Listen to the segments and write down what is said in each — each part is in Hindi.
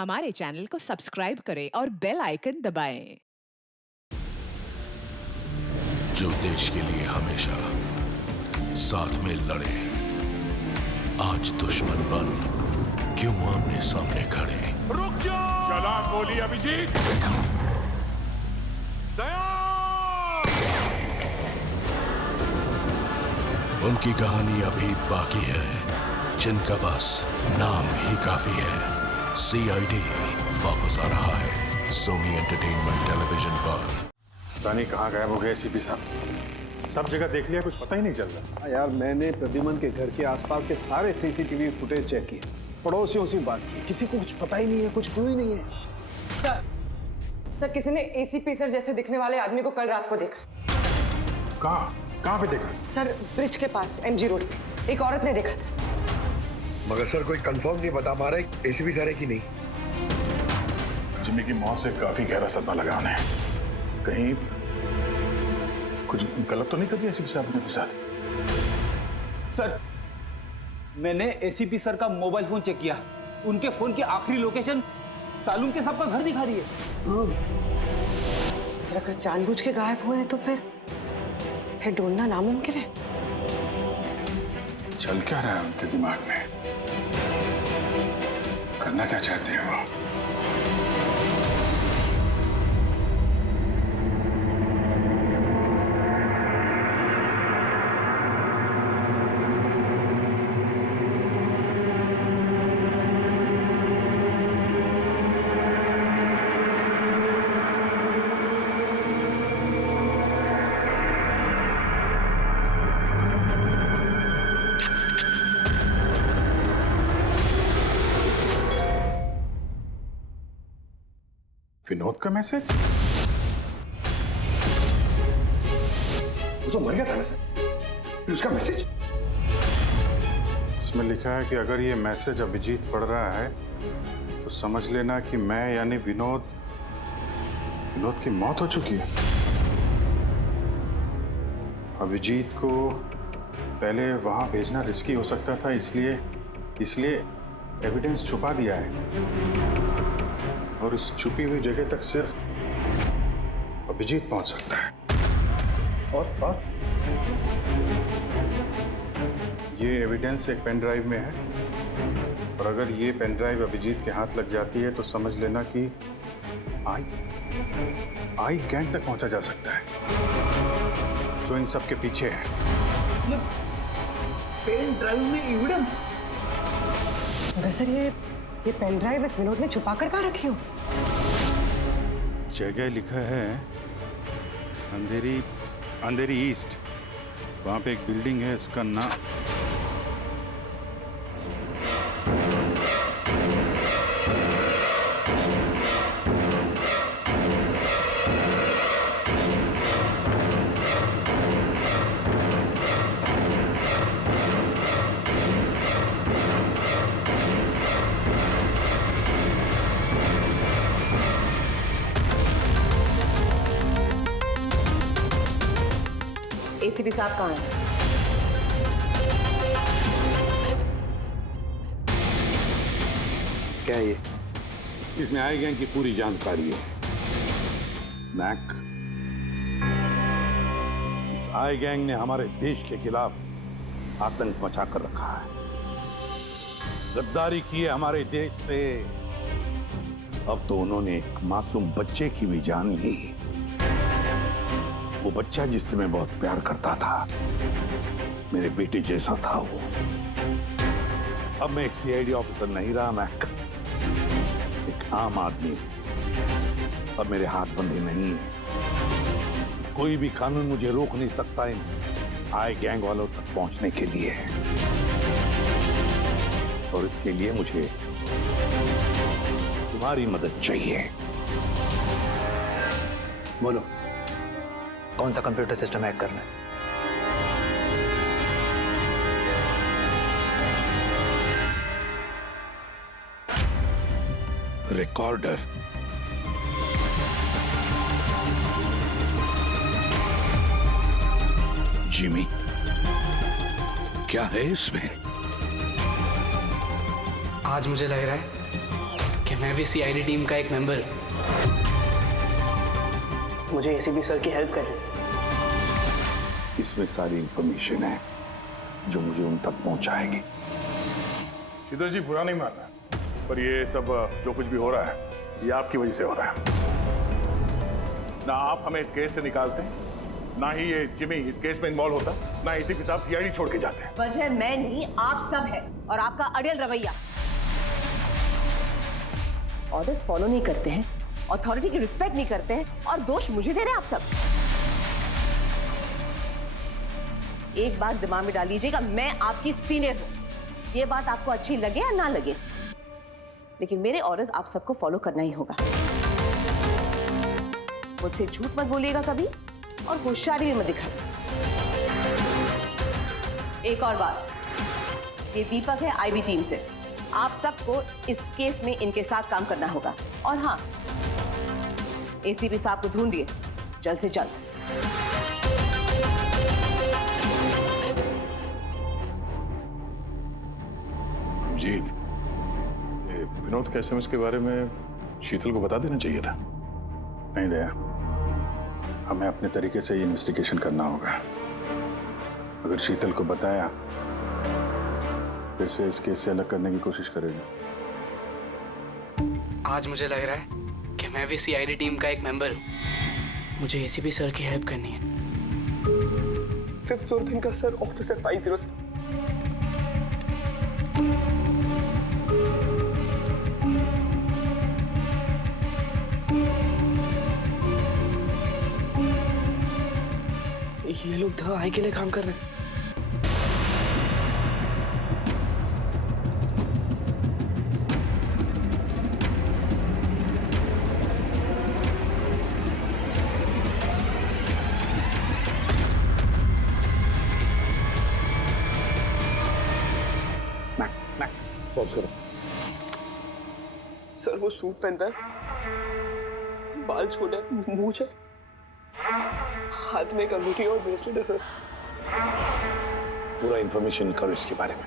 हमारे चैनल को सब्सक्राइब करें और बेल आइकन दबाएं। जो देश के लिए हमेशा साथ में लड़े, आज दुश्मन बन क्यों आमने सामने खड़े। रुक जाओ! चला गोली अभिजीत। दया! उनकी कहानी अभी बाकी है, जिनका बस नाम ही काफी है। CID वापस आ रहा है सोनी एंटरटेनमेंट टेलीविजन पर। पता नहीं कहाँ गायब हो गए सीपी साहब। सब जगह देख लिया, कुछ पता ही नहीं चल रहा। यार मैंने प्रद्युमन के घर के आसपास के सारे CCTV फुटेज चेक किए, पड़ोसियों से बात की, किसी को कुछ पता ही नहीं है, कुछ क्लू ही नहीं है। सर किसी ने ACP सर जैसे दिखने वाले आदमी को कल रात को देखा। कहाँ पे देखा? सर ब्रिज के पास MG रोड पे एक औरत ने देखा था। मगर सर कोई कंफर्म नहीं बता पा रहे ACP सर है कि नहीं। जिम्मी की मौत से काफी गहरा सदमा लगा उन्हें। कहीं कुछ गलत तो नहीं कर दिया एसीपी साहब ने अपने साथ? सर मैंने ACP सर का मोबाइल फोन चेक किया, उनके फोन की आखिरी लोकेशन सालून के सबका घर दिखा रही है। सर अगर जानबूझ के गायब हुए हैं तो फिर ढूंढना नामुमकिन है। चल क्या रहा है उनके दिमाग में? करना क्या चाहते हैं वो? विनोद का मैसेज? वो तो मर गया था ना सर, फिर उसका मैसेज। इसमें लिखा है कि अगर ये मैसेज अभिजीत पढ़ रहा है तो समझ लेना कि मैं यानी विनोद की मौत हो चुकी है। अभिजीत को पहले वहां भेजना रिस्की हो सकता था, इसलिए एविडेंस छुपा दिया है और इस छुपी हुई जगह तक सिर्फ अभिजीत पहुंच सकता है। और ये एविडेंस एक पेन ड्राइव में है और अगर ये पेन ड्राइव अभिजीत के हाथ लग जाती है तो समझ लेना कि आई गैंग तक पहुंचा जा सकता है जो इन सब के पीछे है। पेन ड्राइव में एविडेंस? मगर सर ये पेन ड्राइव इस विनोद ने छुपा कर कहाँ रखी होगी? जगह लिखा है अंधेरी ईस्ट, वहां पे एक बिल्डिंग है, इसका नाम ACP साहब कहाँ हैं? क्या ये? इसमें आई गैंग की पूरी जानकारी है। मैक, इस आई गैंग ने हमारे देश के खिलाफ आतंक मचा कर रखा है, गद्दारी की है हमारे देश से। अब तो उन्होंने एक मासूम बच्चे की भी जान ली, वो बच्चा जिससे मैं बहुत प्यार करता था, मेरे बेटे जैसा था वो। अब मैं एक CID ऑफिसर नहीं रहा मैक, एक आम आदमी। अब मेरे हाथ बंधे नहीं है, कोई भी कानून मुझे रोक नहीं सकता इन आई गैंग वालों तक पहुंचने के लिए। और इसके लिए मुझे तुम्हारी मदद चाहिए। बोलो, कौन सा कंप्यूटर सिस्टम हैक करना है? रिकॉर्डर। जिमी, क्या है इसमें? आज मुझे लग रहा है कि मैं भी सीआईडी टीम का एक मेंबर हूँ। मुझे एसीपी सर की हेल्प करनी। इसमें सारी इंफॉर्मेशन है जो मुझे उन तक पहुंचाएगी। शीतल जी बुरा नहीं मानना, पर ये सब जो कुछ भी हो रहा है ये आपकी वजह से हो रहा है। ना आप हमें इस केस से निकालते हैं, ना ही ये जिमी इस केस में इन्वॉल्व होता, ना एसीपी साहब सीआईडी छोड़ के जाते हैं। वजह मैं नहीं, आप सब है, और आपका अड़ियल रवैया। ऑर्डर्स फॉलो नहीं करते हैं, अथॉरिटी की रिस्पेक्ट नहीं करते हैं, और दोष मुझे दे रहे हैं आप सब। एक बात दिमाग में डाल लीजिएगा, मैं आपकी सीनियर हूं। ये बात आपको अच्छी लगे या ना लगे, लेकिन मेरे ऑर्डर्स आप सबको फॉलो करना ही होगा। मुझसे झूठ मत बोलिएगा कभी, और होशियारी भी मत दिखाइए। एक और बात, ये दीपक है आईबी टीम से। आप सबको इस केस में इनके साथ काम करना होगा। और हाँ, एसीपी साहब को ढूंढिए जल्द से जल्द। जीत, विनोद के एसएमएस के बारे में शीतल को बता देना चाहिए था। नहीं दया, हमें अपने तरीके से ये इन्वेस्टिगेशन करना होगा। अगर शीतल को बताया फिर से इस केस से अलग करने की कोशिश करेगी। आज मुझे लग रहा है कि मैं भी सीआईडी टीम का एक मेंबर हूँ। मुझे एसीपी सर की हेल्प करनी है। 5th फ्लोर पे इनका सर ऑफिस है 506। ये लोग द आई के लिए काम कर रहे हैं। पॉज करो। सर वो सूट पहनता है, बाल छोटे, मूंछ है, हाथ में एक अंगूठी और ब्रेसलेट है सर। पूरा इंफॉर्मेशन निकालो इसके बारे में।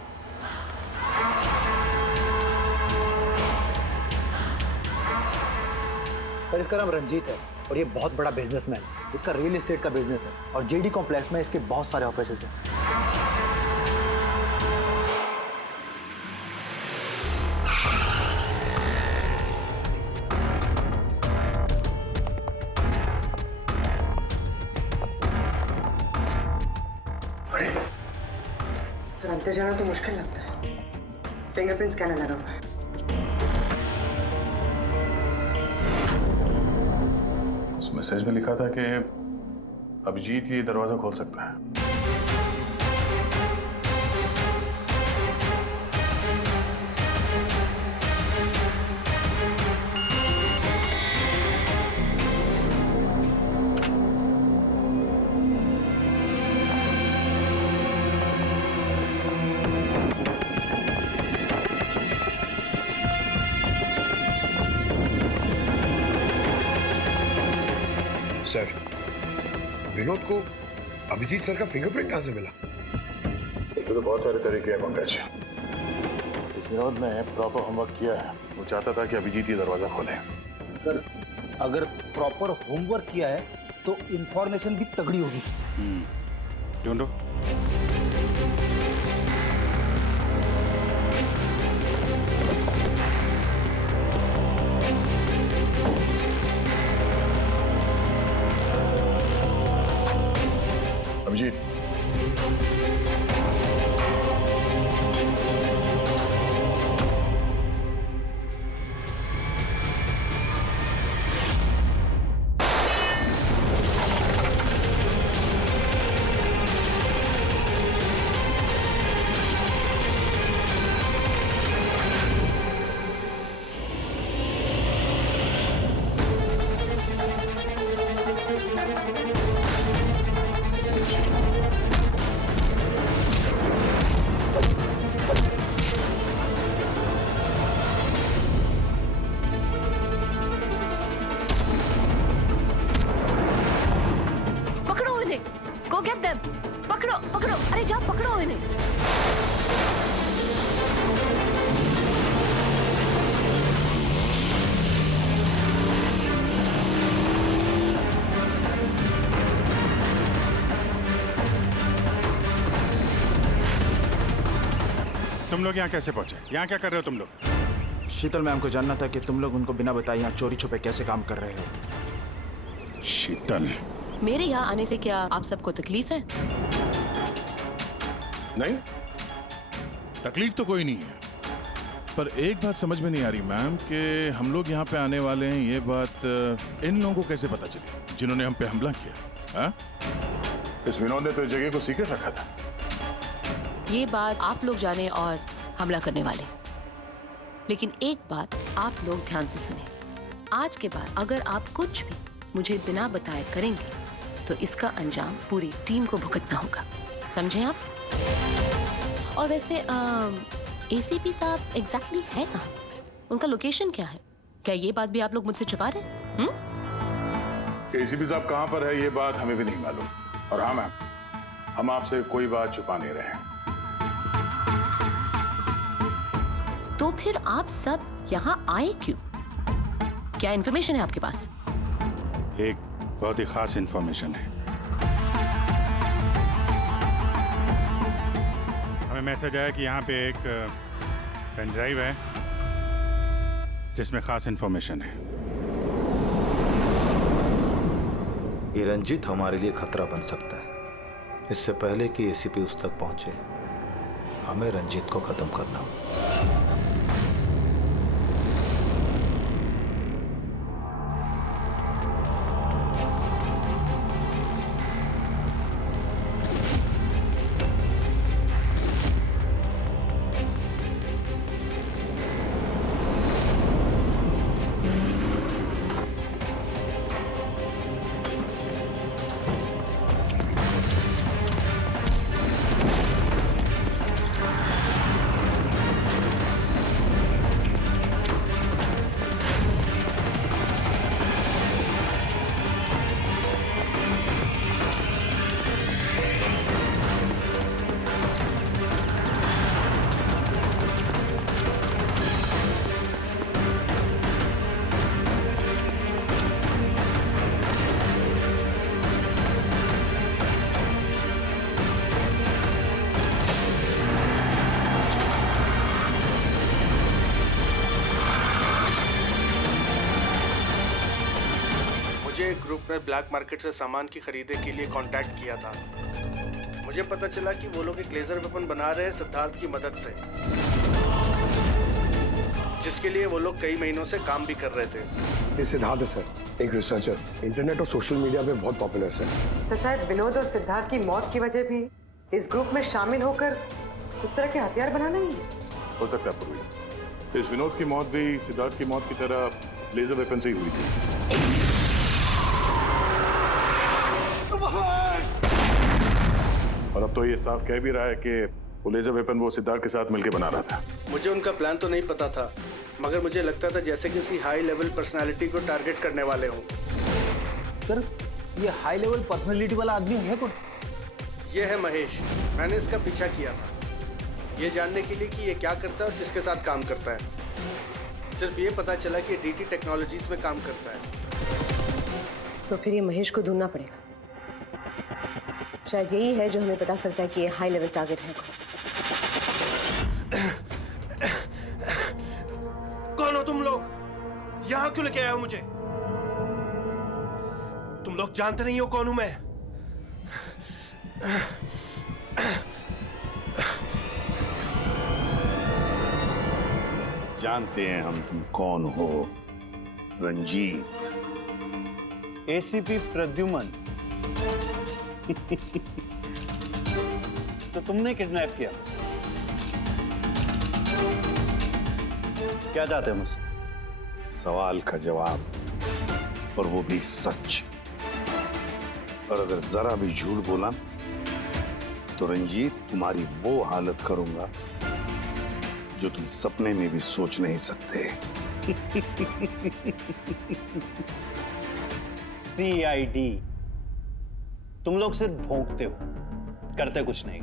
सर इसका नाम रंजीत है और ये बहुत बड़ा बिजनेसमैन। इसका रियल एस्टेट का बिजनेस है और जेडी कॉम्प्लेक्स में इसके बहुत सारे ऑफिसेस हैं। सर अंदर जाना तो मुश्किल लगता है, फिंगरप्रिंट स्कैनर लगा हुआ है। उस मैसेज में लिखा था कि अभिजीत ये दरवाजा खोल सकता है। सर, विनोद को अभिजीत सर का फिंगरप्रिंट कहां से मिला? तो बहुत सारे तरीके हैं पंकज। इस विनोद ने प्रॉपर होमवर्क किया है। वो चाहता था कि अभिजीत ये दरवाजा खोले। सर, अगर प्रॉपर होमवर्क किया है तो इंफॉर्मेशन भी तगड़ी होगी। ढूंढो। अभिजीत, तुम लोग यहाँ कैसे पहुंचे? यहाँ क्या कर रहे हो तुम लोग? शीतल मैम को जानना था कि तुम लोग उनको बिना बताए यहाँ चोरी छुपे कैसे काम कर रहे हो। शीतल, मेरे यहाँ आने से क्या आप सबको तकलीफ है? नहीं, तकलीफ तो कोई नहीं है, पर एक बात समझ में नहीं आ रही मैम कि हम लोग यहाँ पे आने वाले हैं, ये बात इन लोगों को कैसे पता चली जिन्होंने हम पे हमला किया? हाँ? इस विनोद ने तो इस जगह को सीक्रेट रखा था। ये बात आप लोग जाने और हमला करने वाले। लेकिन एक बात आप लोग ध्यान से सुने, आज के बाद अगर आप कुछ भी मुझे बिना बताए करेंगे तो इसका अंजाम पूरी टीम को भुगतना होगा, समझे आप? और वैसे एसीपी साहब एग्जैक्टली है कहाँ? उनका लोकेशन क्या है? क्या ये बात भी आप लोग मुझसे छुपा रहे हैं? एसीपी साहब कहाँ पर है ये बात हमें भी नहीं मालूम। और हाँ मैम, हम आपसे कोई बात छुपा नहीं रहे हैं। तो फिर आप सब यहाँ आए क्यों? क्या इन्फॉर्मेशन है आपके पास? एक बहुत ही खास इंफॉर्मेशन है। हमें मैसेज आया कि यहाँ पे एक पेन ड्राइव है जिसमें खास इंफॉर्मेशन है। ये रंजीत हमारे लिए खतरा बन सकता है। इससे पहले कि एसीपी उस तक पहुंचे, हमें रंजीत को खत्म करना होगा। ग्रुप ने ब्लैक मार्केट से सामान की खरीदे के लिए कांटेक्ट किया था। मुझे पता चला कि वो लोग एक लेजर वेपन बना रहे हैं सिद्धार्थ की मदद से, जिसके लिए वो लोग कई महीनों से काम भी कर रहे थे। ये सिद्धार्थ है सर, एक रिसर्चर, इंटरनेट और सोशल मीडिया पे बहुत पॉपुलर सर। शायद विनोद और सिद्धार्थ की मौत की वजह भी इस ग्रुप में शामिल होकर इस तरह के हथियार बनाना ही है। हो सकता है पूर्वी, इस विनोद की मौत भी सिद्धार्थ की मौत की तरह लेजर वेपन से ही हुई थी। और अब तो ये साफ कह भी रहा है कि वो लेजर वेपन वो सिद्धार्थ के साथ मिलकर बना रहा था। मुझे उनका प्लान तो नहीं पता था, मगर मुझे लगता था जैसे किसी हाई लेवल पर्सनालिटी को टारगेट करने वाले हों। सर, ये हाई लेवल पर्सनालिटी वाला आदमी है कौन? ये है महेश। मैंने इसका पीछा किया था ये जानने के लिए कि ये क्या करता है और किसके साथ काम करता है। सिर्फ ये पता चला कि डीटी टेक्नोलॉजीज में काम करता है। तो फिर ये महेश को ढूंढना पड़ेगा। शायद यही है जो हमें बता सकता है कि ये हाई लेवल टारगेट है। कौन हो तुम लोग? यहाँ क्यों लेके आए हो मुझे? तुम लोग जानते नहीं हो कौन हूं मैं। जानते हैं हम तुम कौन हो, रंजीत। एसीपी प्रद्युमन। तो तुमने किडनैप किया? क्या चाहते हो मुझसे? सवाल का जवाब, और वो भी सच। और अगर जरा भी झूठ बोला तो रंजीत तुम्हारी वो हालत करूंगा जो तुम सपने में भी सोच नहीं सकते। सीआईडी, तुम लोग सिर्फ भौंकते हो, करते कुछ नहीं।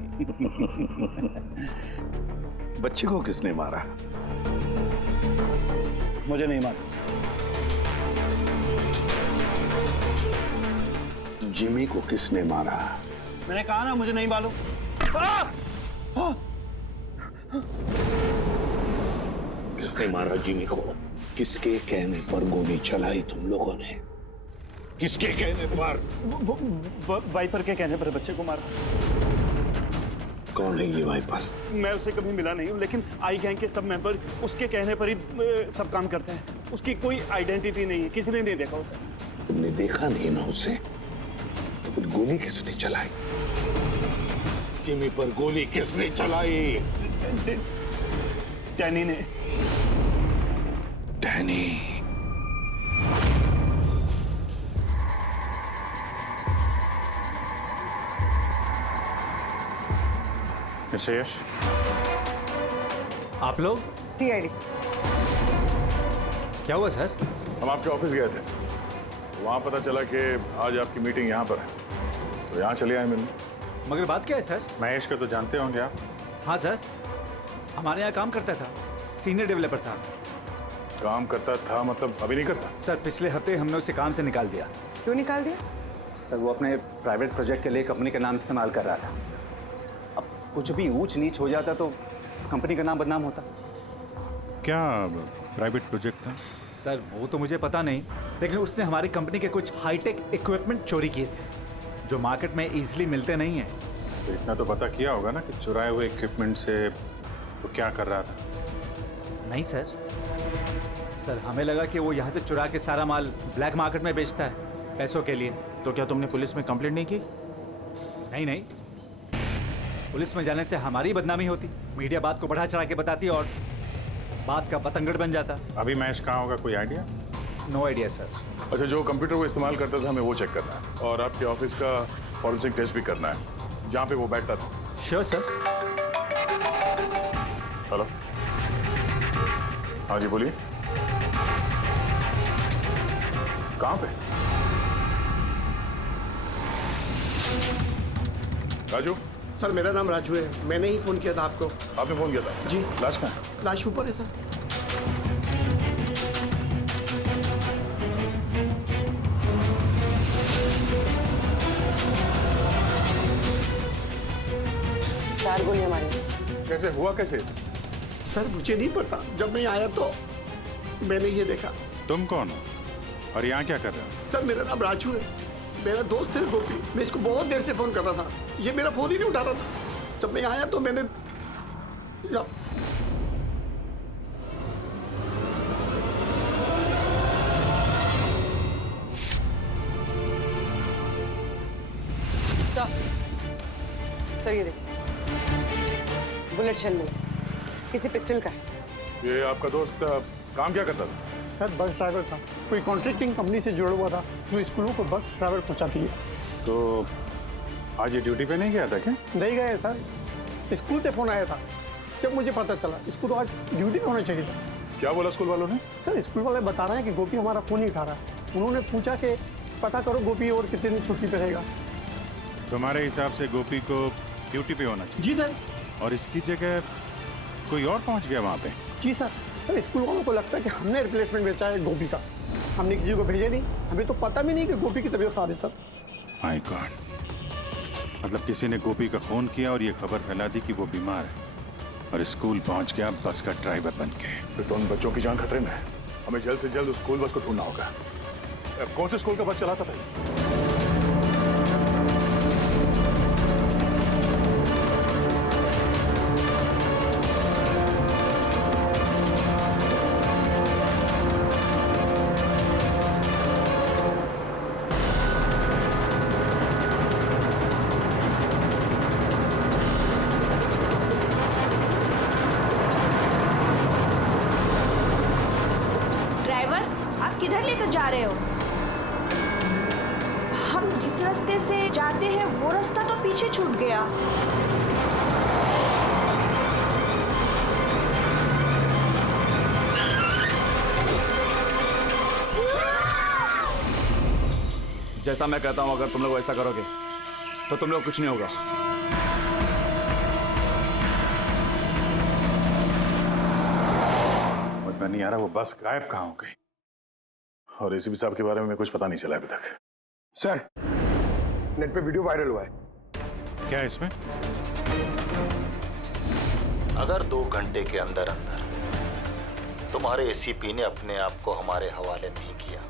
बच्चे को किसने मारा? मुझे नहीं मालूम। जिमी को किसने मारा? मैंने कहा ना मुझे नहीं मालूम। किसने मारा जिमी को? किसके कहने पर गोली चलाई तुम लोगों ने? किसके कहने पर? वाइपर के कहने पर बच्चे को मारा। कौन है ये वाइपर? मैं उसे कभी मिला नहीं हूँ, लेकिन आई गैंग के सब मेंबर उसके कहने पर ही सब काम करते हैं। उसकी कोई आइडेंटिटी नहीं है, किसी ने नहीं देखा उसे। तुमने देखा नहीं ना उसे? तो फिर गोली किसने चलाई? जिमी पर गोली किसने चलाई? डैनी ने। डैनी? मिस्टर यश, आप लोग? सीआईडी। क्या हुआ सर? हम आपके ऑफिस गए थे, वहाँ पता चला कि आज आपकी मीटिंग यहाँ पर है, तो यहाँ चले आए मिलने। मगर बात क्या है सर? महेश को तो जानते होंगे आप? हाँ सर, हमारे यहाँ काम करता था, सीनियर डेवलपर था। काम करता था मतलब अभी नहीं करता? सर पिछले हफ्ते हमने उसे काम से निकाल दिया। क्यों निकाल दिया? सर वो अपने प्राइवेट प्रोजेक्ट के लिए कंपनी का नाम इस्तेमाल कर रहा था। अब कुछ भी ऊंच नीच हो जाता तो कंपनी का नाम बदनाम होता। क्या प्राइवेट प्रोजेक्ट था? सर वो तो मुझे पता नहीं, लेकिन उसने हमारी कंपनी के कुछ हाईटेक इक्विपमेंट चोरी किए थे, जो मार्केट में इजीली मिलते नहीं हैं। तो इतना तो पता किया होगा ना कि चुराए हुए इक्विपमेंट से वो क्या कर रहा था? नहीं सर, हमें लगा कि वो यहाँ से चुरा के सारा माल ब्लैक मार्केट में बेचता है पैसों के लिए। तो क्या तुमने पुलिस में कंप्लेंट नहीं की? नहीं, पुलिस में जाने से हमारी बदनामी होती, मीडिया बात को बढ़ा चढ़ा के बताती और बात का पतंगड़ बन जाता। अभी महेश कहाँ होगा, कोई आइडिया? No idea sir. अच्छा, जो कंप्यूटर वो इस्तेमाल करता था हमें वो चेक करना है, और आपके ऑफिस का फॉरेंसिक टेस्ट भी करना है जहाँ पे वो बैठता था। Sure sir. हेलो, हाँ जी बोलिए, कहाँ पे? राजू? सर मेरा नाम राजू है, मैंने ही फोन किया था आपको। आपने फोन किया था? जी। लाश कहाँ है? लाश ऊपर है सर। चार गोली हमारे। कैसे हुआ, कैसे? सर मुझे नहीं पता, जब मैं आया तो मैंने ये देखा। तुम कौन हो और यहाँ क्या कर रहे हो? सर मेरा नाम राजू है, मेरा दोस्त है गोपी। मैं इसको बहुत देर से फोन कर रहा था, ये मेरा फोन ही नहीं उठा रहा था। जब मैं आया तो मैंने सर ये देखिए, बुलेट शेल मिला, किसी पिस्टल का है। ये आपका दोस्त काम क्या करता था? सर बस ड्राइवर था, कोई कॉन्ट्रैक्टिंग कंपनी से जुड़ा हुआ था जो स्कूलों को बस ड्राइवर पहुंचाती है। तो आज ये ड्यूटी पे नहीं गया था क्या? नहीं गए सर, स्कूल से फोन आया था, जब मुझे पता चला इसको तो आज ड्यूटी पे होना चाहिए था। क्या बोला स्कूल वालों ने? सर स्कूल वाले बता रहे हैं कि गोपी हमारा फोन नहीं उठा रहा है। उन्होंने पूछा कि पता करो गोपी और कितने दिन छुट्टी पे रहेगा। तुम्हारे हिसाब से गोपी को ड्यूटी पे होना चाहिए? जी सर। और इसकी जगह कोई और पहुंच गया वहाँ पे? जी सर। सर स्कूल वालों को लगता है कि हमने रिप्लेसमेंट बेचा है गोपी का, हमने किसी को भेजा नहीं, हमें तो पता भी नहीं कि गोपी की तबीयत खराब है सर। माय गॉड, मतलब किसी ने गोपी का फोन किया और ये खबर फैला दी कि वो बीमार है, और स्कूल पहुंच गया बस का ड्राइवर बन के। फिर तो उन बच्चों की जान खतरे में है, हमें जल्द से जल्द उस स्कूल बस को ढूंढना होगा। कौन से स्कूल का बस चलाता था? किधर लेकर जा रहे हो? हम जिस रास्ते से जाते हैं वो रास्ता तो पीछे छूट गया। जैसा मैं कहता हूं, अगर तुम लोग ऐसा करोगे तो तुम लोग कुछ नहीं होगा। मुझे नहीं आ रहा वो बस गायब कहाँ हो गई, और एसीपी साहब के बारे में कुछ पता नहीं चला अभी तक। सर नेट पे वीडियो वायरल हुआ है। क्या है इसमें? अगर 2 घंटे के अंदर अंदर तुम्हारे एसीपी ने अपने आप को हमारे हवाले नहीं किया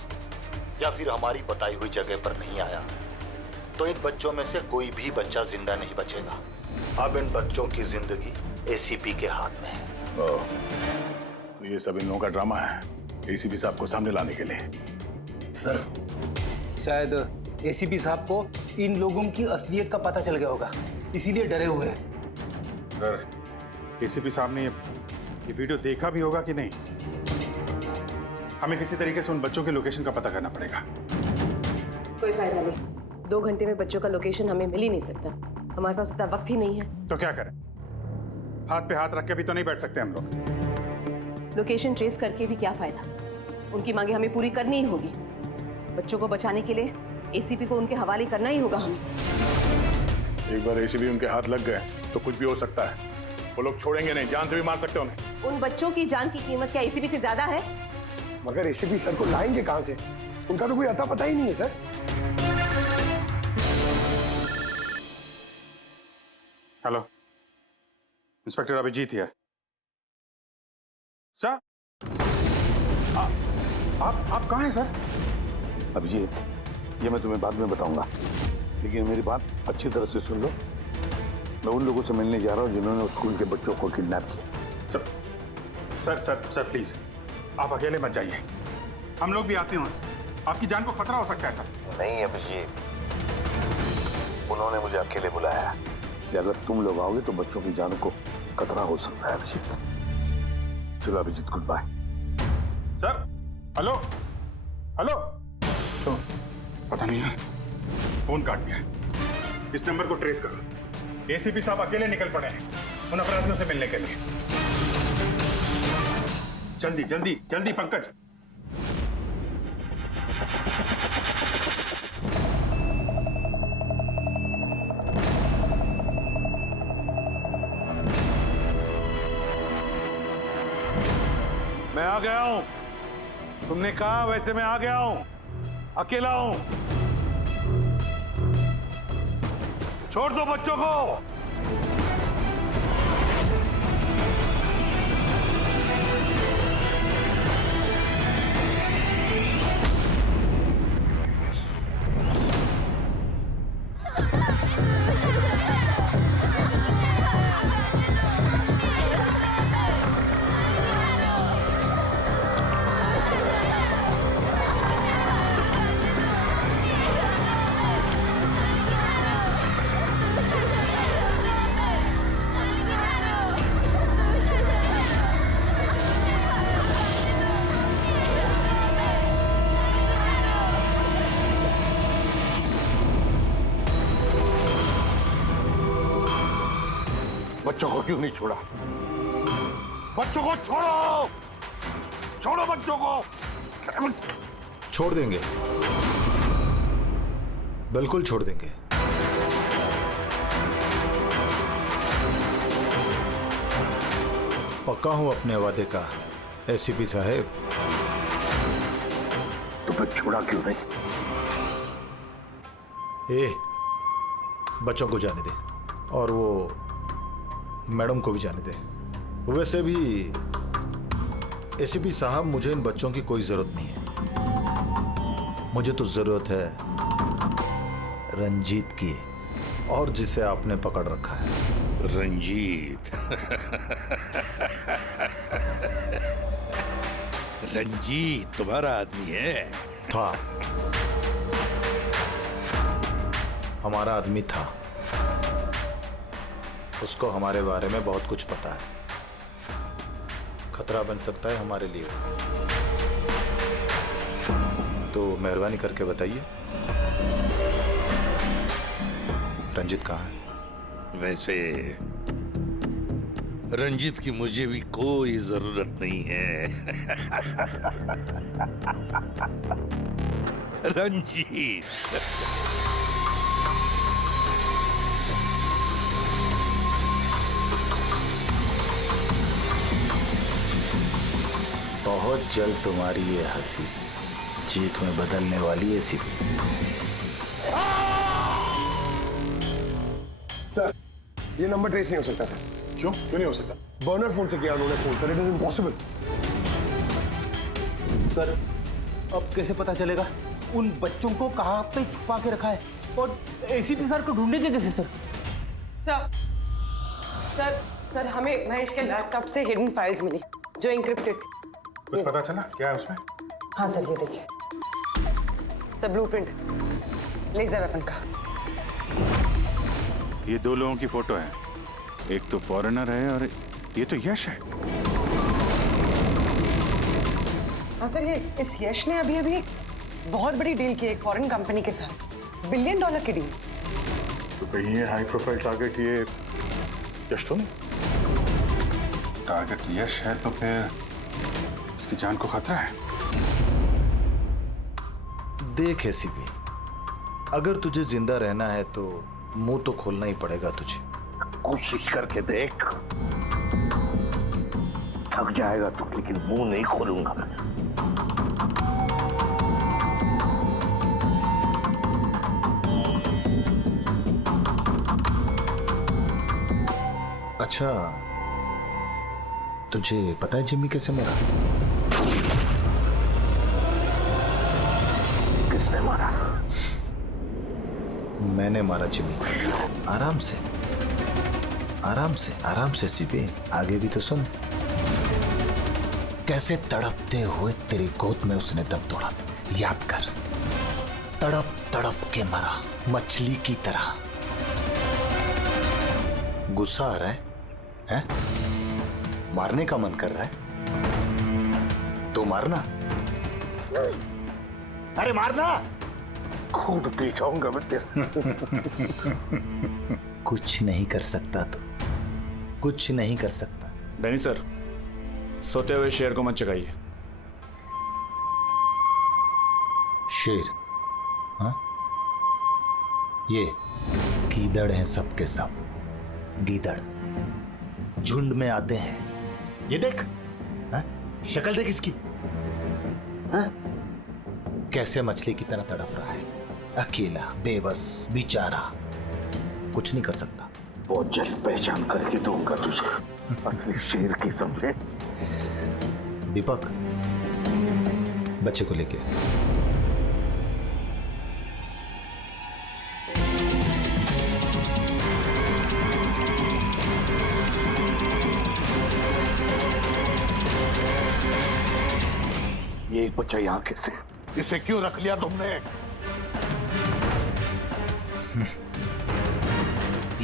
या फिर हमारी बताई हुई जगह पर नहीं आया तो इन बच्चों में से कोई भी बच्चा जिंदा नहीं बचेगा। अब इन बच्चों की जिंदगी एसीपी के हाथ में है। तो ये सब इन लोगों का ड्रामा है एसीपी साहब को सामने लाने के लिए। सर शायद एसीपी साहब को इन लोगों की असलियत का पता चल गया होगा, इसीलिए डरे हुए हैं। सर एसीपी साहब ने ये वीडियो देखा भी होगा कि नहीं? हमें किसी तरीके से उन बच्चों के लोकेशन का पता करना पड़ेगा। कोई फायदा नहीं, 2 घंटे में बच्चों का लोकेशन हमें मिल ही नहीं सकता। हमारे पास उतना वक्त ही नहीं है। तो क्या करें? हाथ पे हाथ रख के भी तो नहीं बैठ सकते हम लोग। लोकेशन ट्रेस करके भी क्या फायदा, उनकी मांगे हमें पूरी करनी ही होगी। बच्चों को बचाने के लिए एसीपी को उनके हवाले करना ही होगा हमें। एक बार एसीपी उनके हाथ लग गए तो कुछ भी हो सकता है। वो लोग छोड़ेंगे नहीं, जान से भी मार सकते हैं उन्हें। उन बच्चों की जान की कीमत क्या एसीपी से ज्यादा है? मगर एसीपी सर को लाएंगे कहां से? उनका तो कोई अता पता ही नहीं है sir. Hello, inspector Abhijeet here. Sir आप कहाँ हैं सर? अभिजीत, ये मैं तुम्हें बाद में बताऊंगा, लेकिन मेरी बात अच्छी तरह से सुन लो। मैं उन लोगों से मिलने जा रहा हूँ जिन्होंने स्कूल के बच्चों को किडनैप किया। सर प्लीज आप अकेले मत जाइए, हम लोग भी आते हैं। आपकी जान को खतरा हो सकता है सर। नहीं अभिजीत, उन्होंने मुझे अकेले बुलाया है कि अगर तुम लोग आओगे तो बच्चों की जान को खतरा हो सकता है। अभिजीत चलो Abhijeet, good bye. Sir hello hello, तो पता नहीं है, फोन काट दिया। इस नंबर को ट्रेस करो। एसीपी साहब अकेले निकल पड़े हैं उन अपराधियों से मिलने के लिए। जल्दी जल्दी जल्दी पंकज। मैं आ गया हूं, तुमने कहा वैसे मैं आ गया हूं, अकेला हूं। छोड़ दो बच्चों को। बच्चों को क्यों नहीं छोड़ा? बच्चों को छोड़ो, छोड़ो बच्चों को। छोड़ देंगे, बिल्कुल छोड़ देंगे। पक्का हूं अपने वादे का एसीपी साहब। तो फिर छोड़ा क्यों नहीं? बच्चों को जाने दे और वो मैडम को भी जाने दे। वैसे भी एसीपी साहब, मुझे इन बच्चों की कोई जरूरत नहीं है। मुझे तो जरूरत है रंजीत की, और जिसे आपने पकड़ रखा है। रंजीत रंजीत तुम्हारा आदमी है? था, हमारा आदमी था। उसको हमारे बारे में बहुत कुछ पता है। खतरा बन सकता है हमारे लिए, तो मेहरबानी करके बताइए रंजीत कहाँ है? वैसे रंजीत की मुझे भी कोई जरूरत नहीं है। रंजीत बहुत जल्द तुम्हारी ये हंसी चीख में बदलने वाली है सीपी। सर ये नंबर ट्रेस नहीं हो सकता सर। क्यों नहीं हो सकता? बर्नर फोन से किया उन्होंने phone sir, it is impossible. Sir अब कैसे पता चलेगा उन बच्चों को कहाँ पे छुपा के रखा है, और एसीपी सर को ढूंढेंगे कैसे सर? सर हमें महेश के लैपटॉप से हिडन फाइल्स मिली जो इंक्रिप्टेड। कुछ पता चला क्या है उसमें? हाँ सर, ये देखिए सर, ब्लूप्रिंट लेजर वेपन का। ये दो लोगों की फोटो है, एक तो फॉरेनर है और ये तो यश है। हाँ सर, ये इस यश ने अभी अभी बहुत बड़ी डील की एक फॉरेन कंपनी के साथ, $1 बिलियन की डील। तो कहीं ये हाई प्रोफाइल टारगेट ये यश तो नहीं? टारगेट यश है तो फिर इसकी जान को खतरा है। देख एसीपी, अगर तुझे जिंदा रहना है तो मुंह तो खोलना ही पड़ेगा तुझे। कोशिश करके देख, थक जाएगा तो, लेकिन मुंह नहीं खोलूंगा मैं। अच्छा, तुझे पता है जिम्मी कैसे मरा? किसने मारा? मैंने मारा जिम्मी। आराम से आराम से आराम से सीपी, आगे भी तो सुन। कैसे तड़पते हुए तेरी गोद में उसने दम तोड़ा, याद कर। तड़प तड़प के मरा, मछली की तरह। गुस्सा आ रहा है? हैं? मारने का मन कर रहा है तो मारना। अरे मारना, खून पी जाऊंगा मैं तेरा। कुछ नहीं कर सकता तो, कुछ नहीं कर सकता। डैनी सर, सोते हुए शेर को मत जगाइए। शेर? हाँ? ये गीदड़ हैं सबके सब, गीदड़ झुंड में आते हैं। ये देख, हाँ? शक्ल देख इसकी, हाँ? कैसे मछली की तरह तड़प रहा है, अकेला, बेबस, बेचारा, कुछ नहीं कर सकता। बहुत जल्द पहचान करके दूंगा तुझे, असली शेर की समझे। दीपक, बच्चे को लेके ये एक बच्चा यहाँ कैसे? इसे क्यों रख लिया तुमने?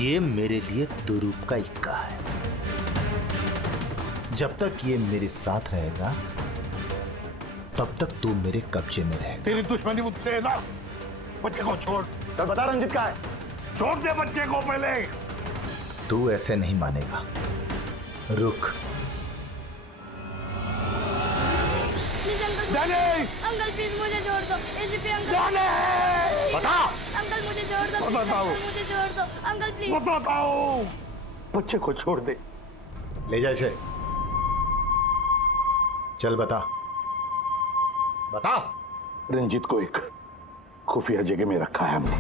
ये मेरे लिए दुरूप का इक्का है। जब तक ये मेरे साथ रहेगा तब तक तू मेरे कब्जे में रहेगा। तेरी दुश्मनी मुझसे है ना? बच्चे को छोड़। चल बता रंजित का है, छोड़ दे बच्चे को पहले। तू ऐसे नहीं मानेगा, रुक। अंकल प्लीज मुझे छोड़ दो, एसीपी अंकल। बता। अंकल मुझे छोड़ दो, बताओ। मुझे छोड़ दो अंकल प्लीज। बताओ। बच्चे को छोड़ दे। ले जा इसे। चल बता, बता। रंजीत को एक खुफिया जगह में रखा है हमने।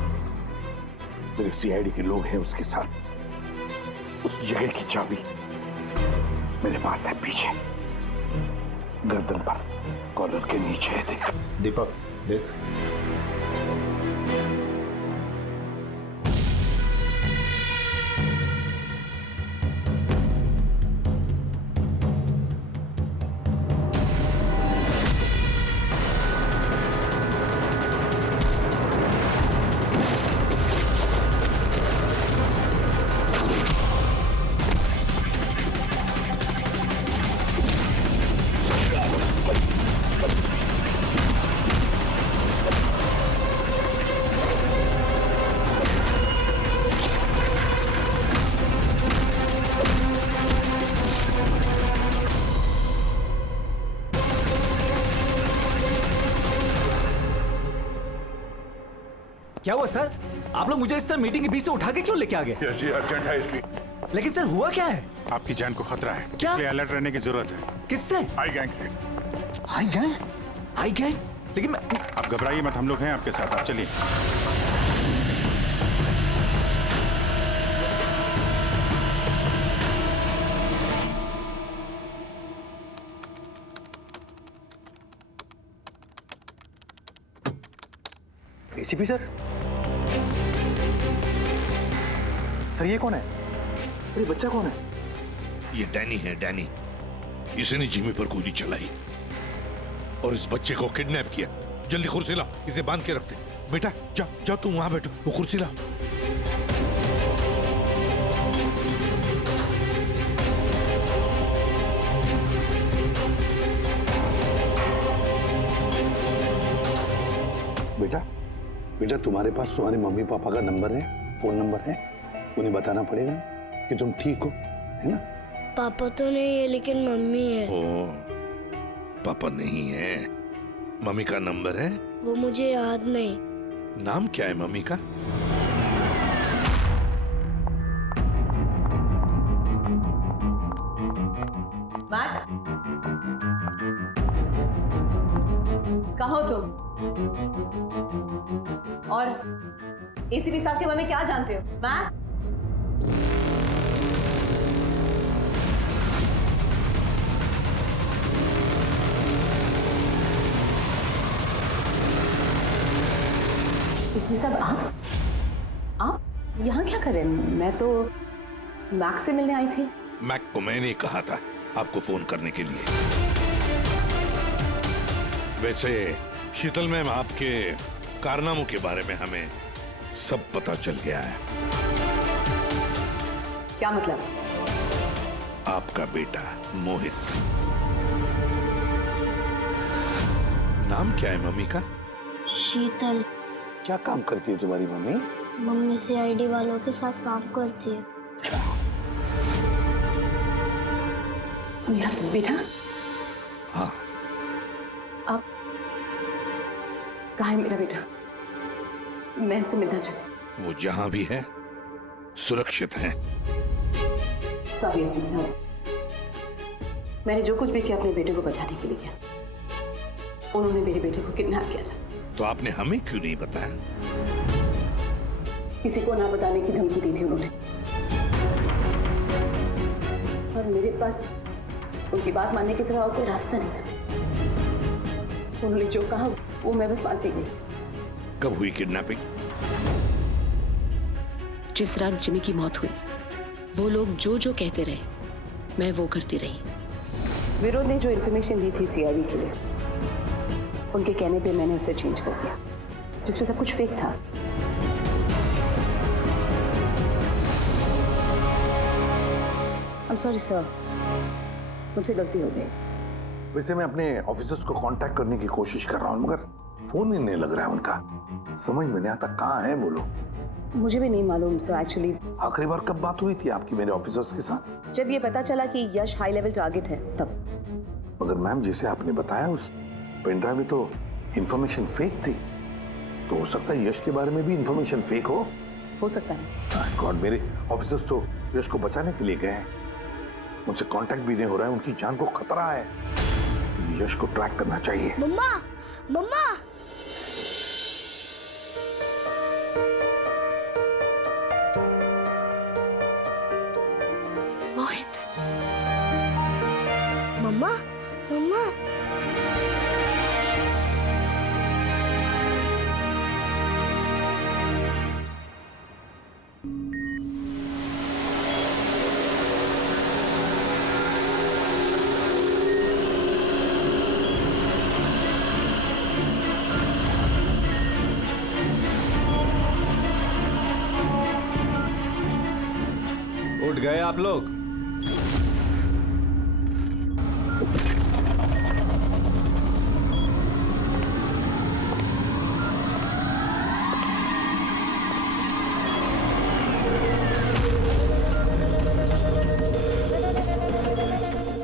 मेरे सीआईडी के लोग हैं उसके साथ। उस जगह की चाबी मेरे पास है, पीछे गर्दन पर, कॉलर के नीचे है। देख दीपक, देख। क्या हुआ सर? आप लोग मुझे इस तरह मीटिंग के बीच से उठा के क्यों लेके आ गए? जी अर्जेंट है इसलिए। लेकिन सर हुआ क्या है? आपकी जान को खतरा है, क्या? इसलिए अलर्ट रहने की जरूरत है। किससे? आई गैंग से। आई गैंग? आई गैंग? लेकिन मैं... आप घबराइए मत, हम लोग हैं आपके साथ, आप चलिए। ACP sir? सर ये कौन है? अरे बच्चा कौन है? ये डैनी है, डैनी। इसने जिमी पर गोली चलाई और इस बच्चे को किडनैप किया। जल्दी कुर्सी ला, इसे बांध के रखते। बेटा जा जा, तू वहां बैठो, वो कुर्सी ला। बेटा बेटा, तुम्हारे पास तुम्हारे मम्मी पापा का नंबर है, फोन नंबर है? उन्हें बताना पड़ेगा कि तुम ठीक हो, है ना? पापा तो नहीं है लेकिन मम्मी है। ओ, पापा नहीं है, मम्मी का नंबर है? वो मुझे याद नहीं। नाम क्या है मम्मी का? कहो तुम? और एसीपी साहब के बारे में क्या जानते हो? मैम, एसीपी साहब आप यहाँ क्या कर रहे हैं? मैं तो मैक से मिलने आई थी। मैक को मैंने कहा था आपको फोन करने के लिए। वैसे शीतल मैम, आपके कारनामों के बारे में हमें सब पता चल गया है। क्या मतलब? आपका बेटा मोहित। नाम क्या है मम्मी का? शीतल। क्या काम करती है तुम्हारी मम्मी? मम्मी सीआईडी वालों के साथ काम करती है। मेरा बेटा? हाँ। आप कहाँ है मेरा बेटा? मैं उससे मिलना चाहती हूँ। वो जहां भी है सुरक्षित है। सॉरी एसीपी साहब, मैंने जो कुछ भी किया अपने बेटे को बचाने के लिए किया। उन्होंने मेरे बेटे को किडनैप किया था। तो आपने हमें क्यों नहीं बताया? किसी को ना बताने की धमकी दी थी उन्होंने, और मेरे पास उनकी बात मानने के सिवा और कोई रास्ता नहीं था। उन्होंने जो कहा वो मैं बस मानती गई। कब हुई किडनैपिंग? जिस रात जिमी की मौत हुई, वो लोग जो जो कहते रहे मैं वो करती रही। विरोध ने जो इन्फॉर्मेशन दी थी सीआईडी के लिए, उनके कहने पे मैंने उसे चेंज कर दिया, जिसमें सब कुछ फेक था। I'm sorry sir, मुझसे गलती हो गई। वैसे मैं अपने ऑफिसर्स को कांटेक्ट करने की कोशिश कर रहा हूँ, मगर फोन ही नहीं लग रहा है उनका। समझ में नहीं आता कहाँ हैं वो लोग। मुझे भी नहीं मालूम सर एक्चुअली। आखिरी बार कब बात हुई थी आपकी मेरे ऑफिसर्स के साथ? जब ये पता चला कि यश हाई लेवल टारगेट है तब। मगर मैम, जैसे आपने बताया उस पेन ड्राइव में तो इंफॉर्मेशन फेक थी, तो हो सकता है यश के बारे में भी इंफॉर्मेशन फेक हो सकता है। गॉड, मेरे ऑफिसर्स तो यश को बचाने के लिए गए हैं, उनसे कांटेक्ट भी नहीं हो रहा है, उनकी जान को खतरा है। यश को ट्रैक करना चाहिए। मम्मा, मम्मा। मोहित। मम्मा, मम्मा। उठ गए आप लोग?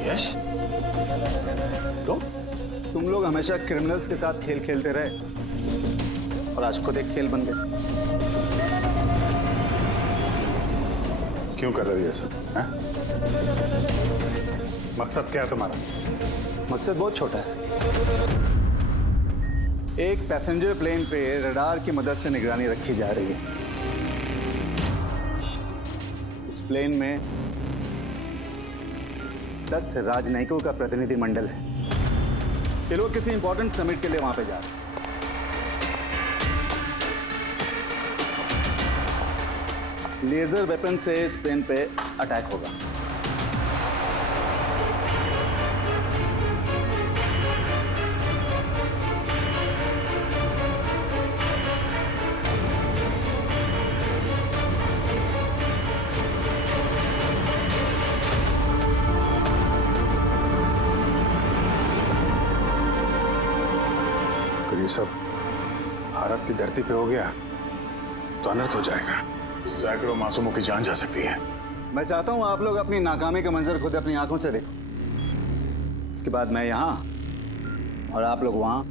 यश, तुम लोग हमेशा क्रिमिनल्स के साथ खेल खेलते रहे और आज खुद एक खेल बन गए। क्यों कर रही है सर? मकसद क्या है तुम्हारा? मकसद बहुत छोटा है। एक पैसेंजर प्लेन पे रडार की मदद से निगरानी रखी जा रही है। इस प्लेन में 10 राजनयिकों का प्रतिनिधि मंडल है। ये लोग किसी इंपॉर्टेंट समिट के लिए वहां पे जा रहे हैं। लेजर वेपन से इस प्लेन पे अटैक होगा। अगर ये सब भारत की धरती पे हो गया तो अनर्थ हो जाएगा। सैकड़ों मासूमों की जान जा सकती है। मैं चाहता हूं आप लोग अपनी नाकामी का मंजर खुद अपनी आंखों से देखो। उसके बाद मैं यहां और आप लोग वहां।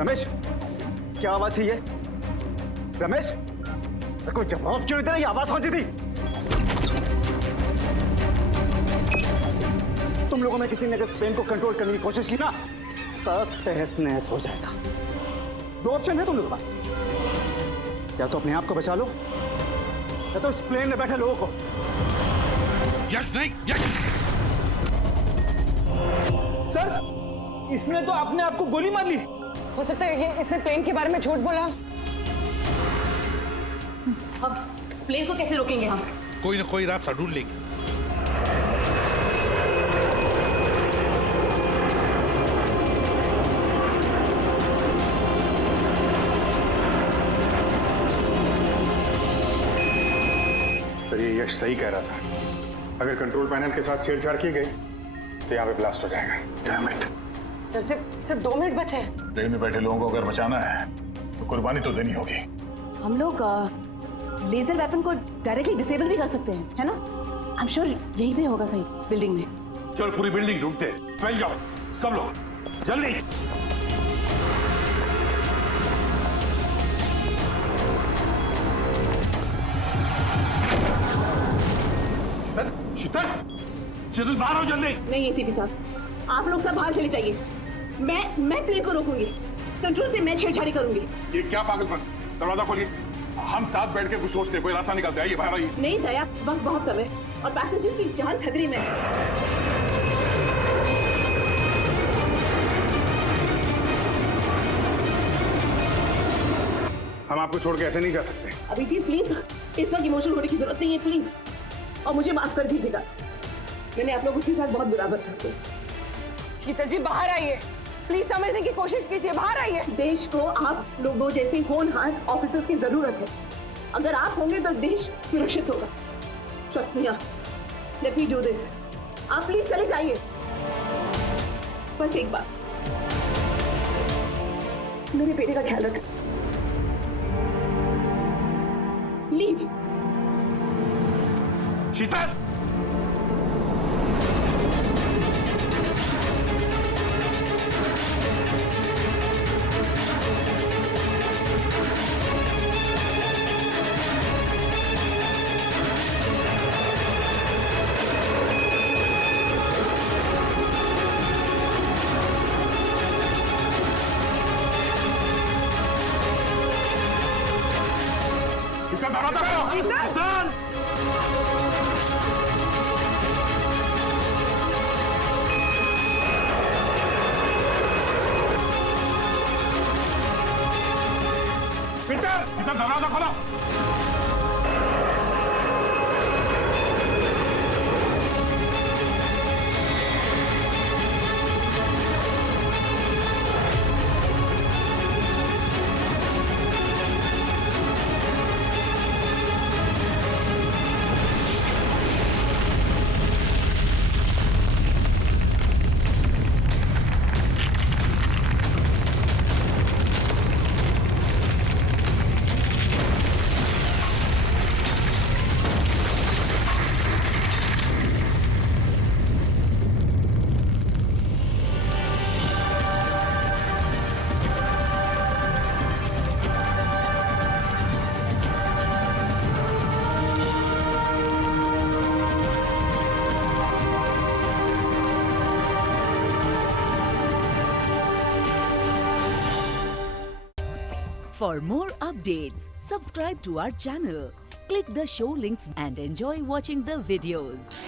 रमेश, क्या आवाज थी ये? रमेश, कोई जवाब क्यों नहीं दे रहा? ये आवाज कौन सी थी? तुम लोगों में किसी ने अगर स्पेन को कंट्रोल करने की कोशिश की ना, सब तहस नहस हो जाएगा। दो ऑप्शन है तुम लोगों के पास, या तो अपने आप को बचा लो या तो उस प्लेन में बैठे लोगों को। यश नहीं, यश! सर, इसने तो अपने आप को गोली मार ली। हो सकता है ये इसने प्लेन के बारे में झूठ बोला। अब प्लेन को कैसे रोकेंगे हम? कोई ना कोई रास्ता ढूंढ लेंगे। सर, ये यश सही कह रहा था। अगर कंट्रोल पैनल के साथ छेड़छाड़ की गई तो यहाँ पे ब्लास्ट हो जाएगा। Damn it. सर, सिर्फ 2 मिनट बचे हैं। ट्रेन में बैठे लोगों को अगर बचाना है तो कुर्बानी तो देनी होगी। हम लोग लेजर वेपन को डायरेक्टली डिसेबल भी कर सकते हैं, है ना? आई एम श्योर यही भी होगा कहीं बिल्डिंग में। चल पूरी बिल्डिंग ढूंढते, फैल जाओ सब लोग, जल्दी। शीतल, शीतल बाहर आओ जल्दी। नहीं एसीपी साहब, आप लोग सब बाहर चले जाइए। मैं प्लेन को रोकूंगी, कंट्रोल से मैं छेड़छाड़ी करूंगी। ये क्या पागलपन? दरवाजा खोलिए, हम साथ बैठ के कुछ सोचते हैं, कोई रास्ता निकलता है। ये बाहर आइए। नहीं दया, वक्त बहुत कम है और पैसेंजर्स की जान खतरे में है। हम आपको छोड़ के ऐसे नहीं जा सकते। अभिजीत प्लीज, इस वक्त इमोशनल होने की जरूरत नहीं है प्लीज, और मुझे माफ कर दीजिएगा। मैंने आप लोगों के साथ बहुत बुरा बर्ताव किया। शीतल जी बाहर आइए, प्लीज समझने की कोशिश कीजिए, बाहर आइए। देश को आप लोगों जैसे होनहार ऑफिसर्स की जरूरत है। अगर आप होंगे तो देश सुरक्षित होगा। Trust me, let me do this. आप प्लीज चले जाइए। बस एक बार, मेरे बेटे का ख्याल रखें। लीव। शीतल, दरवाजा खोलो। For more updates, subscribe to our channel, click the show links and enjoy watching the videos.